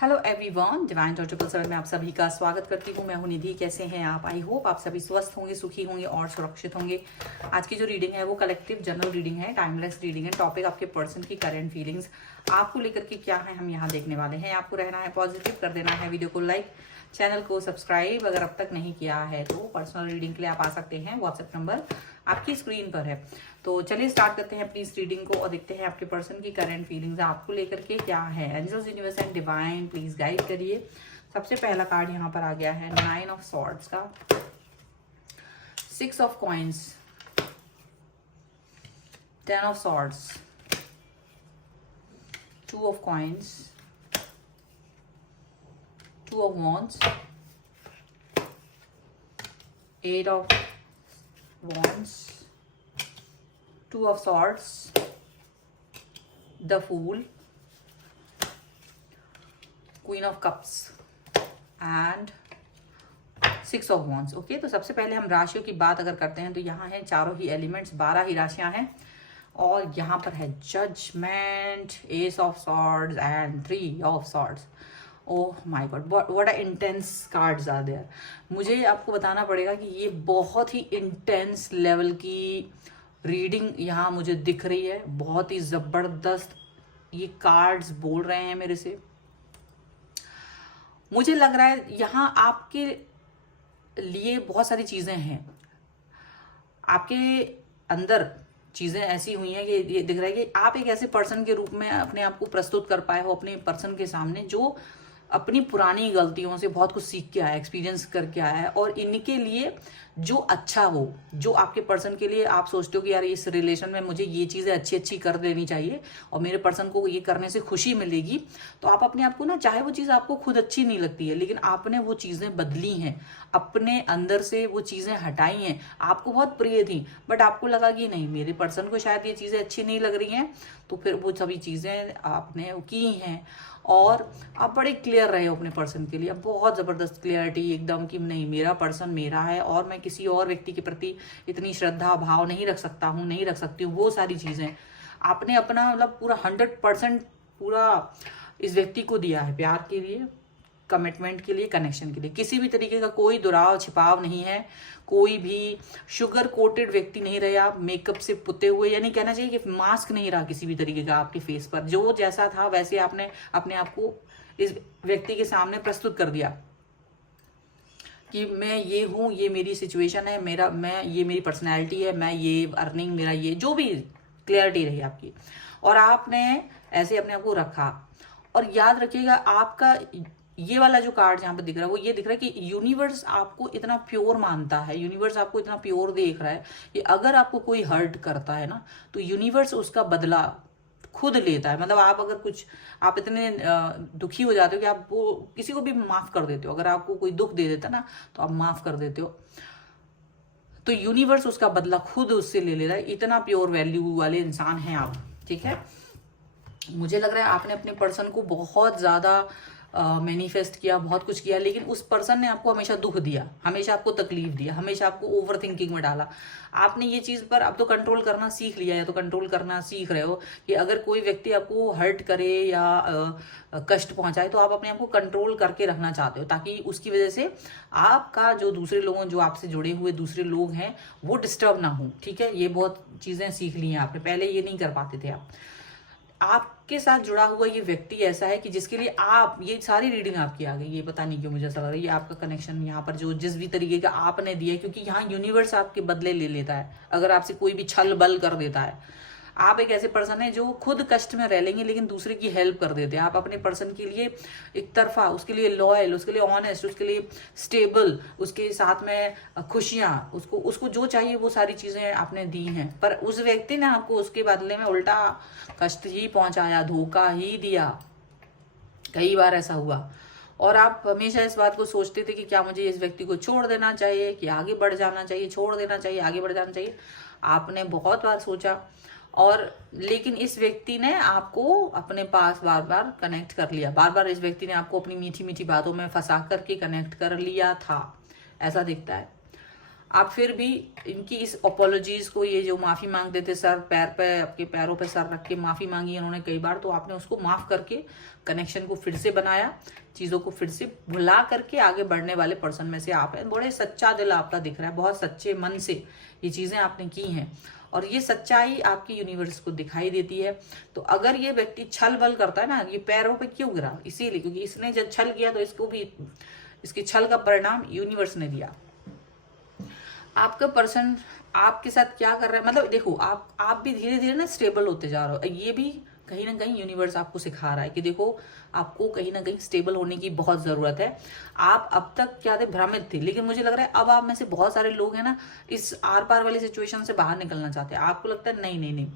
Hello everyone, divine 777 में आप सभी का स्वागत करती हूँ। मैं हूँ निधि। कैसे हैं आप? आई होप आप सभी स्वस्थ होंगे, सुखी होंगे और सुरक्षित होंगे। आज की जो रीडिंग है वो कलेक्टिव जनरल रीडिंग है, टाइमलेस रीडिंग है। टॉपिक आपके पर्सन की करंट फीलिंग्स आपको लेकर के क्या है, हम यहाँ देखने वाले हैं। आपको रहना है पॉजिटिव, कर देना है वीडियो को लाइक, चैनल को सब्सक्राइब अगर अब तक नहीं किया है तो। पर्सनल रीडिंग के लिए आप आ सकते हैं, व्हाट्सएप नंबर आपकी स्क्रीन पर है। तो चलिए स्टार्ट करते हैं अपनी इस रीडिंग को और देखते हैं आपके पर्सन की करंट फीलिंग्स आपको लेकर के क्या है। Angels, universe and divine please guide करिए। सबसे पहला कार्ड यहाँ पर आ गया है 9 ऑफ सॉर्ड्स का, 6 of coins, 10 of swords, 2 of coins, 2 of wands, 8 of wands, 2 of swords, the fool, queen of cups and 6 of wands। Okay, तो सबसे पहले हम राशियों की बात अगर करते हैं तो यहाँ है चारों ही एलिमेंट्स, 12 ही राशियां हैं और यहाँ पर है judgement, ace of swords and 3 of swords. Oh my god, what a intense cards are there. मुझे आपको बताना पड़ेगा कि ये बहुत ही इंटेंस लेवल की रीडिंग यहाँ मुझे दिख रही है। बहुत ही जबरदस्त ये कार्ड्स बोल रहे हैं मेरे से। मुझे लग रहा है यहाँ आपके लिए बहुत सारी चीजें हैं, आपके अंदर चीजें ऐसी हुई हैं कि ये दिख रहा है कि आप एक ऐसे पर्सन के रूप में अपने आप को प्रस्तुत कर पाए हो अपने पर्सन के सामने जो अपनी पुरानी गलतियों से बहुत कुछ सीख के आया, एक्सपीरियंस करके आया है और इनके लिए जो अच्छा हो, जो आपके पर्सन के लिए आप सोचते हो कि यार इस रिलेशन में मुझे ये चीज़ें अच्छी अच्छी कर देनी चाहिए और मेरे पर्सन को ये करने से खुशी मिलेगी, तो आप अपने आप को ना, चाहे वो चीज़ आपको खुद अच्छी नहीं लगती है लेकिन आपने वो चीज़ें बदली हैं, अपने अंदर से वो चीज़ें हटाई हैं। आपको बहुत प्रिय थी बट आपको लगा कि नहीं, मेरे पर्सन को शायद ये चीज़ें अच्छी नहीं लग रही हैं, तो फिर वो सभी चीज़ें आपने की हैं और आप बड़े क्लियर रहे हो अपने पर्सन के लिए। बहुत ज़बरदस्त क्लियरिटी एकदम कि नहीं, मेरा पर्सन मेरा है और मैं किसी और व्यक्ति के प्रति इतनी श्रद्धा भाव नहीं रख सकता हूँ, नहीं रख सकती हूँ। वो सारी चीज़ें आपने अपना मतलब पूरा 100% पूरा इस व्यक्ति को दिया है, प्यार के लिए, कमिटमेंट के लिए, कनेक्शन के लिए। किसी भी तरीके का कोई दुराव छिपाव नहीं है, कोई भी शुगर कोटेड व्यक्ति नहीं रहा, मेकअप से पुते हुए, यानी कहना चाहिए कि मास्क नहीं रहा किसी भी तरीके का आपके फेस पर। जो जैसा था वैसे आपने अपने आप को इस व्यक्ति के सामने प्रस्तुत कर दिया कि मैं ये हूँ, ये मेरी सिचुएशन है, ये मेरी पर्सनैलिटी है, मैं ये अर्निंग, मेरा ये जो भी क्लियरिटी रही आपकी, और आपने ऐसे अपने आप को रखा। और याद रखिएगा, आपका ये वाला जो कार्ड यहाँ पे दिख रहा है वो ये दिख रहा है कि यूनिवर्स आपको इतना प्योर मानता है, यूनिवर्स आपको इतना प्योर देख रहा है कि अगर आपको कोई हर्ट करता है ना तो यूनिवर्स उसका बदला खुद लेता है। मतलब आप इतने दुखी हो जाते हो कि आप वो किसी को भी माफ कर देते हो। अगर आपको कोई दुख दे देता ना तो आप माफ कर देते हो, तो यूनिवर्स उसका बदला खुद उससे ले लेता है। इतना प्योर वैल्यू वाले इंसान हैं आप, ठीक है। मुझे लग रहा है आपने अपने पर्सन को बहुत ज्यादा मैनिफेस्ट किया, बहुत कुछ किया, लेकिन उस पर्सन ने आपको हमेशा दुख दिया, हमेशा आपको तकलीफ दिया, हमेशा आपको ओवर थिंकिंग में डाला। आपने ये चीज पर अब तो कंट्रोल करना सीख लिया है, तो कंट्रोल करना सीख रहे हो कि अगर कोई व्यक्ति आपको हर्ट करे या कष्ट पहुंचाए तो आप अपने आप को कंट्रोल करके रखना चाहते हो, ताकि उसकी वजह से आपका जो दूसरे लोगों, जो आपसे जुड़े हुए दूसरे लोग हैं वो डिस्टर्ब ना हो, ठीक है। ये बहुत चीजें सीख ली हैं आपने, पहले ये नहीं कर पाते थे आप। आपके साथ जुड़ा हुआ ये व्यक्ति ऐसा है कि जिसके लिए आप, ये सारी रीडिंग आपकी आ गई, ये पता नहीं क्यों मुझे ऐसा लग रहा है ये आपका कनेक्शन यहाँ पर जो जिस भी तरीके का आपने दिया है, क्योंकि यहाँ यूनिवर्स आपके बदले ले लेता है। अगर आपसे कोई भी छल बल कर देता है, आप एक ऐसे पर्सन है जो खुद कष्ट में रह लेंगे लेकिन दूसरे की हेल्प कर देते हैं। आप अपने पर्सन के लिए एक तरफा, उसके लिए लॉयल, उसके लिए ऑनेस्ट, उसके लिए स्टेबल, उसके साथ में खुशियां, उसको जो चाहिए वो सारी चीजें आपने दी हैं। पर उस व्यक्ति ने आपको उसके बदले में उल्टा कष्ट ही पहुंचाया, धोखा ही दिया। कई बार ऐसा हुआ और आप हमेशा इस बात को सोचते थे कि क्या मुझे इस व्यक्ति को छोड़ देना चाहिए कि आगे बढ़ जाना चाहिए, छोड़ देना चाहिए, आगे बढ़ जाना चाहिए। आपने बहुत बार सोचा और लेकिन इस व्यक्ति ने आपको अपने पास बार बार कनेक्ट कर लिया, बार बार इस व्यक्ति ने आपको अपनी मीठी मीठी बातों में फंसा करके कनेक्ट कर लिया था, ऐसा दिखता है। आप फिर भी इनकी इस अपोलॉजीज को, ये जो माफी मांगते थे सर पैर पे, आपके पैरों पे सर रख के माफी मांगी इन्होंने कई बार, तो आपने उसको माफ करके कनेक्शन को फिर से बनाया, चीजों को फिर से भुला करके आगे बढ़ने वाले पर्सन में से आप हैं। बड़े सच्चा दिल आपका दिख रहा है, बहुत सच्चे मन से ये चीजें आपने की हैं और ये सच्चाई आपकी यूनिवर्स को दिखाई देती है। तो अगर ये व्यक्ति छल बल करता है ना, ये पैरों पे क्यों गिरा, इसीलिए क्योंकि इसने जब छल किया तो इसको भी, इसकी छल का परिणाम यूनिवर्स ने दिया। आपका पर्सन आपके साथ क्या कर रहा है, मतलब देखो आप भी धीरे धीरे ना स्टेबल होते जा रहे हो। ये भी कहीं ना कहीं यूनिवर्स आपको सिखा रहा है कि देखो आपको कहीं ना कहीं स्टेबल होने की बहुत जरूरत है। आप अब तक क्या थे, भ्रमित थे, लेकिन मुझे लग रहा है अब आप में से बहुत सारे लोग हैं ना इस आर पार वाली सिचुएशन से बाहर निकलना चाहते हैं। आपको लगता है नहीं नहीं नहीं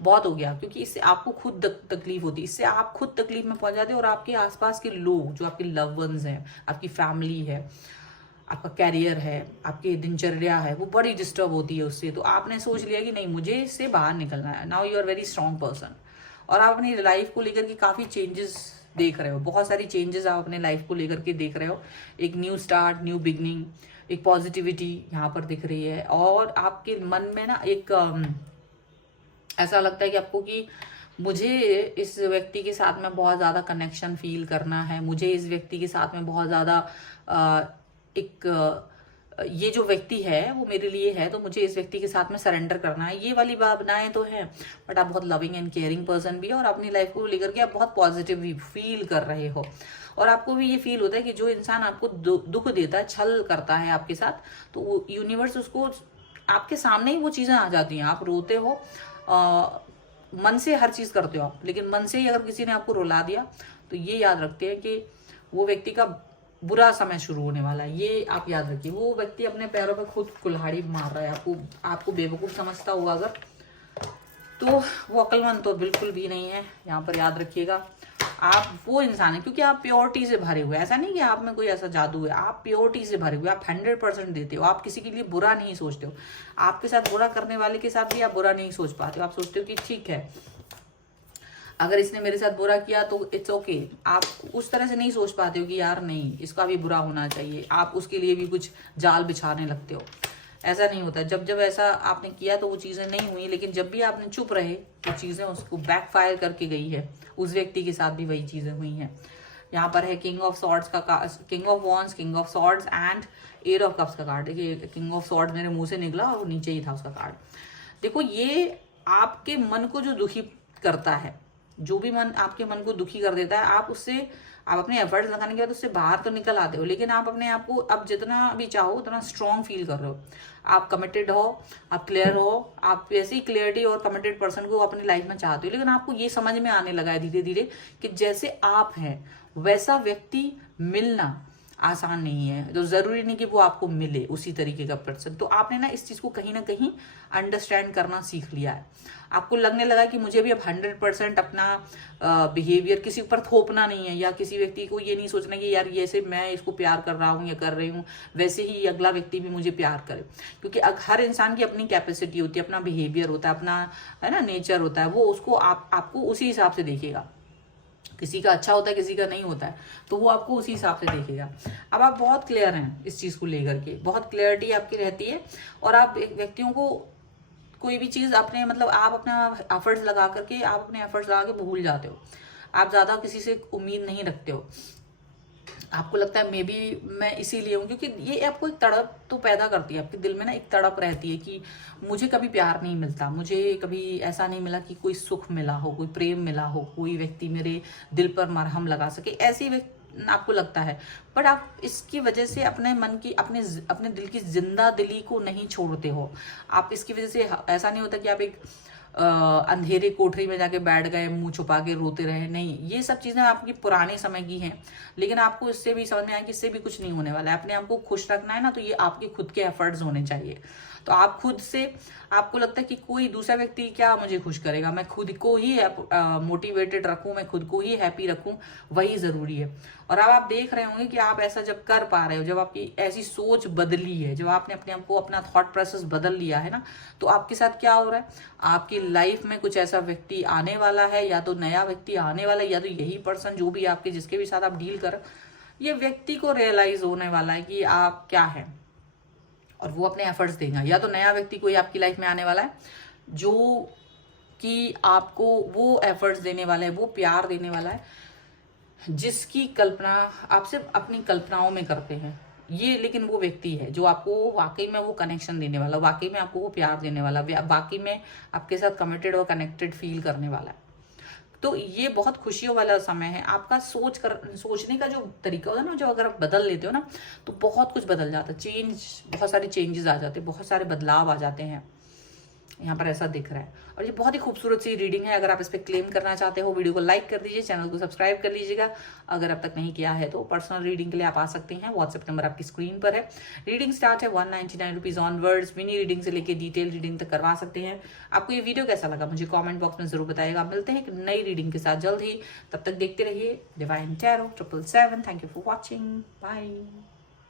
बहुत हो गया, क्योंकि इससे आपको खुद तकलीफ होती है, इससे आप खुद तकलीफ में पहुंच जाते हो और आपके आसपास के लोग जो आपके लव वंस हैं, आपकी फैमिली है, आपका कैरियर है, आपकी दिनचर्या है, वो बड़ी डिस्टर्ब होती है उससे। तो आपने सोच लिया कि नहीं मुझे इससे बाहर निकलना है। Now you are very strong person और आप अपनी लाइफ को लेकर के काफ़ी चेंजेस देख रहे हो, बहुत सारी चेंजेस आप अपने लाइफ को लेकर के देख रहे हो। एक न्यू स्टार्ट, न्यू बिगनिंग, एक पॉजिटिविटी यहाँ पर दिख रही है और आपके मन में ना एक ऐसा लगता है कि आपको कि मुझे इस व्यक्ति के साथ में बहुत ज़्यादा कनेक्शन फील करना है, मुझे इस व्यक्ति के साथ में बहुत ज़्यादा ये जो व्यक्ति है वो मेरे लिए है, तो मुझे इस व्यक्ति के साथ में सरेंडर करना है। ये वाली भावनाएं तो है, बट आप बहुत लविंग एंड केयरिंग पर्सन भी है और अपनी लाइफ को लेकर के आप बहुत पॉजिटिव भी फील कर रहे हो। और आपको भी ये फील होता है कि जो इंसान आपको दुख देता है, छल करता है आपके साथ, तो यूनिवर्स उसको आपके सामने ही वो चीज़ें आ जाती हैं। आप रोते हो, मन से हर चीज़ करते हो आप, लेकिन मन से ही अगर किसी ने आपको रुला दिया तो ये याद रखते हैं कि वो व्यक्ति का बुरा समय शुरू होने वाला है। ये आप याद रखिए। वो व्यक्ति अपने पैरों पर खुद कुल्हाड़ी मार रहा है, आपको बेवकूफ़ समझता होगा अगर, तो वो अक्लमंद तो बिल्कुल भी नहीं है। यहाँ पर याद रखिएगा आप वो इंसान है क्योंकि आप प्योरिटी से भरे हुए, ऐसा नहीं कि आप में कोई ऐसा जादू है, आप प्योरिटी से भरे हुए, आप 100% देते हो, आप किसी के लिए बुरा नहीं सोचते हो। आपके साथ बुरा करने वाले के साथ भी आप बुरा नहीं सोच पाते हो, आप सोचते हो कि ठीक है अगर इसने मेरे साथ बुरा किया तो इट्स ओके। आप उस तरह से नहीं सोच पाते हो कि यार नहीं इसका भी बुरा होना चाहिए, आप उसके लिए भी कुछ जाल बिछाने लगते हो। ऐसा नहीं होता। जब जब ऐसा आपने किया तो वो चीज़ें नहीं हुई, लेकिन जब भी आपने चुप रहे तो चीज़ें उसको बैकफायर करके गई है। उस व्यक्ति के साथ भी वही चीज़ें हुई हैं। यहाँ पर है किंग ऑफ सॉर्ड्स का, king of wands, king of swords and eight of cups का कार्ड। देखिए किंग ऑफ सॉर्ड्स मेरे मुंह से निकला और नीचे ही था उसका कार्ड। देखो ये आपके मन को जो दुखी करता है, जो भी मन आपके मन को दुखी कर देता है, आप अपने एफर्ट्स लगाने के बाद उससे बाहर तो निकल आते हो, लेकिन आप अपने आप को अब जितना भी चाहो उतना स्ट्रांग फील कर रहे हो। आप कमिटेड हो, आप क्लियर हो, आप ऐसी क्लियरिटी और कमिटेड पर्सन को अपनी लाइफ में चाहते हो। लेकिन आपको ये समझ में आने लगा है धीरे धीरे कि जैसे आप हैं वैसा व्यक्ति मिलना आसान नहीं है। तो जरूरी नहीं कि वो आपको मिले उसी तरीके का पर्सन। तो आपने ना इस चीज को कहीं ना कहीं अंडरस्टैंड करना सीख लिया है। आपको लगने लगा कि मुझे भी अब 100% अपना बिहेवियर किसी ऊपर थोपना नहीं है, या किसी व्यक्ति को ये नहीं सोचना कि यार जैसे मैं इसको प्यार कर रहा हूँ या कर रही हूँ वैसे ही अगला व्यक्ति भी मुझे प्यार करे। क्योंकि हर इंसान की अपनी कैपेसिटी होती है, अपना बिहेवियर होता है, अपना है ना नेचर होता है, वो उसको आपको उसी हिसाब से देखेगा। किसी का अच्छा होता है, किसी का नहीं होता है, तो वो आपको उसी हिसाब से देखेगा। अब आप बहुत क्लियर हैं इस चीज़ को लेकर के, बहुत क्लियरिटी आपकी रहती है और आप व्यक्तियों को कोई भी चीज़ अपने मतलब आप अपना एफर्ट्स लगा करके, आप अपने एफर्ट्स लगा के भूल जाते हो। आप ज़्यादा किसी से उम्मीद नहीं रखते हो। आपको लगता है मे बी मैं इसीलिए हूँ, क्योंकि ये आपको एक तड़प तो पैदा करती है, आपके दिल में ना एक तड़प रहती है कि मुझे कभी प्यार नहीं मिलता, मुझे कभी ऐसा नहीं मिला कि कोई सुख मिला हो, कोई प्रेम मिला हो, कोई व्यक्ति मेरे दिल पर मरहम लगा सके, ऐसी आपको लगता है। बट आप इसकी वजह से अपने मन की अपने दिल की जिंदा दिली को नहीं छोड़ते हो। आप इसकी वजह से ऐसा नहीं होता कि आप एक अंधेरे कोठरी में जाके बैठ गए, मुंह छुपा के रोते रहे। नहीं, ये सब चीजें आपकी पुराने समय की हैं, लेकिन आपको इससे भी समझ में आया कि इससे भी कुछ नहीं होने वाला है। अपने आप को खुश रखना है ना, तो ये आपके खुद के एफर्ट्स होने चाहिए। तो आप खुद से, आपको लगता है कि कोई दूसरा व्यक्ति क्या मुझे खुश करेगा, मैं खुद को ही मोटिवेटेड रखूं, मैं खुद को ही हैप्पी रखूं, वही जरूरी है। और अब आप देख रहे होंगे कि आप ऐसा जब कर पा रहे हो, जब आपकी ऐसी सोच बदली है, जब आपने अपने आप को, अपना थॉट प्रोसेस बदल लिया है ना, तो आपके साथ क्या हो रहा है, आपकी लाइफ में कुछ ऐसा व्यक्ति आने वाला है, या तो नया व्यक्ति आने वाला है, या तो यही पर्सन जो भी आपके जिसके भी साथ आप डील कर, ये व्यक्ति को रियलाइज होने वाला है कि आप क्या है, और वो अपने एफर्ट्स देगा। या तो नया व्यक्ति कोई आपकी लाइफ में आने वाला है जो कि आपको वो एफर्ट्स देने वाला है, वो प्यार देने वाला है जिसकी कल्पना आप सिर्फ अपनी कल्पनाओं में करते हैं। ये लेकिन वो व्यक्ति है जो आपको वाकई में वो कनेक्शन देने वाला, वाकई में आपको वो प्यार देने वाला, वाकई में आपके साथ कमिटेड और कनेक्टेड फील करने वाला है। तो ये बहुत खुशियों वाला समय है। आपका सोचने का जो तरीका होता है ना, जो अगर आप बदल लेते हो ना तो बहुत कुछ बदल जाता है। बहुत सारे चेंजेस आ जाते हैं, बहुत सारे बदलाव आ जाते हैं। यहाँ पर ऐसा दिख रहा है और ये बहुत ही खूबसूरत सी रीडिंग है। अगर आप इस पर क्लेम करना चाहते हो, वीडियो को लाइक कर दीजिए, चैनल को सब्सक्राइब कर लीजिएगा। अगर अब तक नहीं किया है तो पर्सनल रीडिंग के लिए आप आ सकते हैं। व्हाट्सएप नंबर आपकी स्क्रीन पर है। रीडिंग स्टार्ट है 199 रुपीज ऑनवर्ड्स। मिनी रीडिंग से लेकर डिटेल रीडिंग तक करवा सकते हैं। आपको ये वीडियो कैसा लगा मुझे कॉमेंट बॉक्स में जरूर बताइएगा। मिलते हैं एक नई रीडिंग के साथ जल्द ही, तब तक देखते रहिए divine tarot 777। Thank you for watching, bye.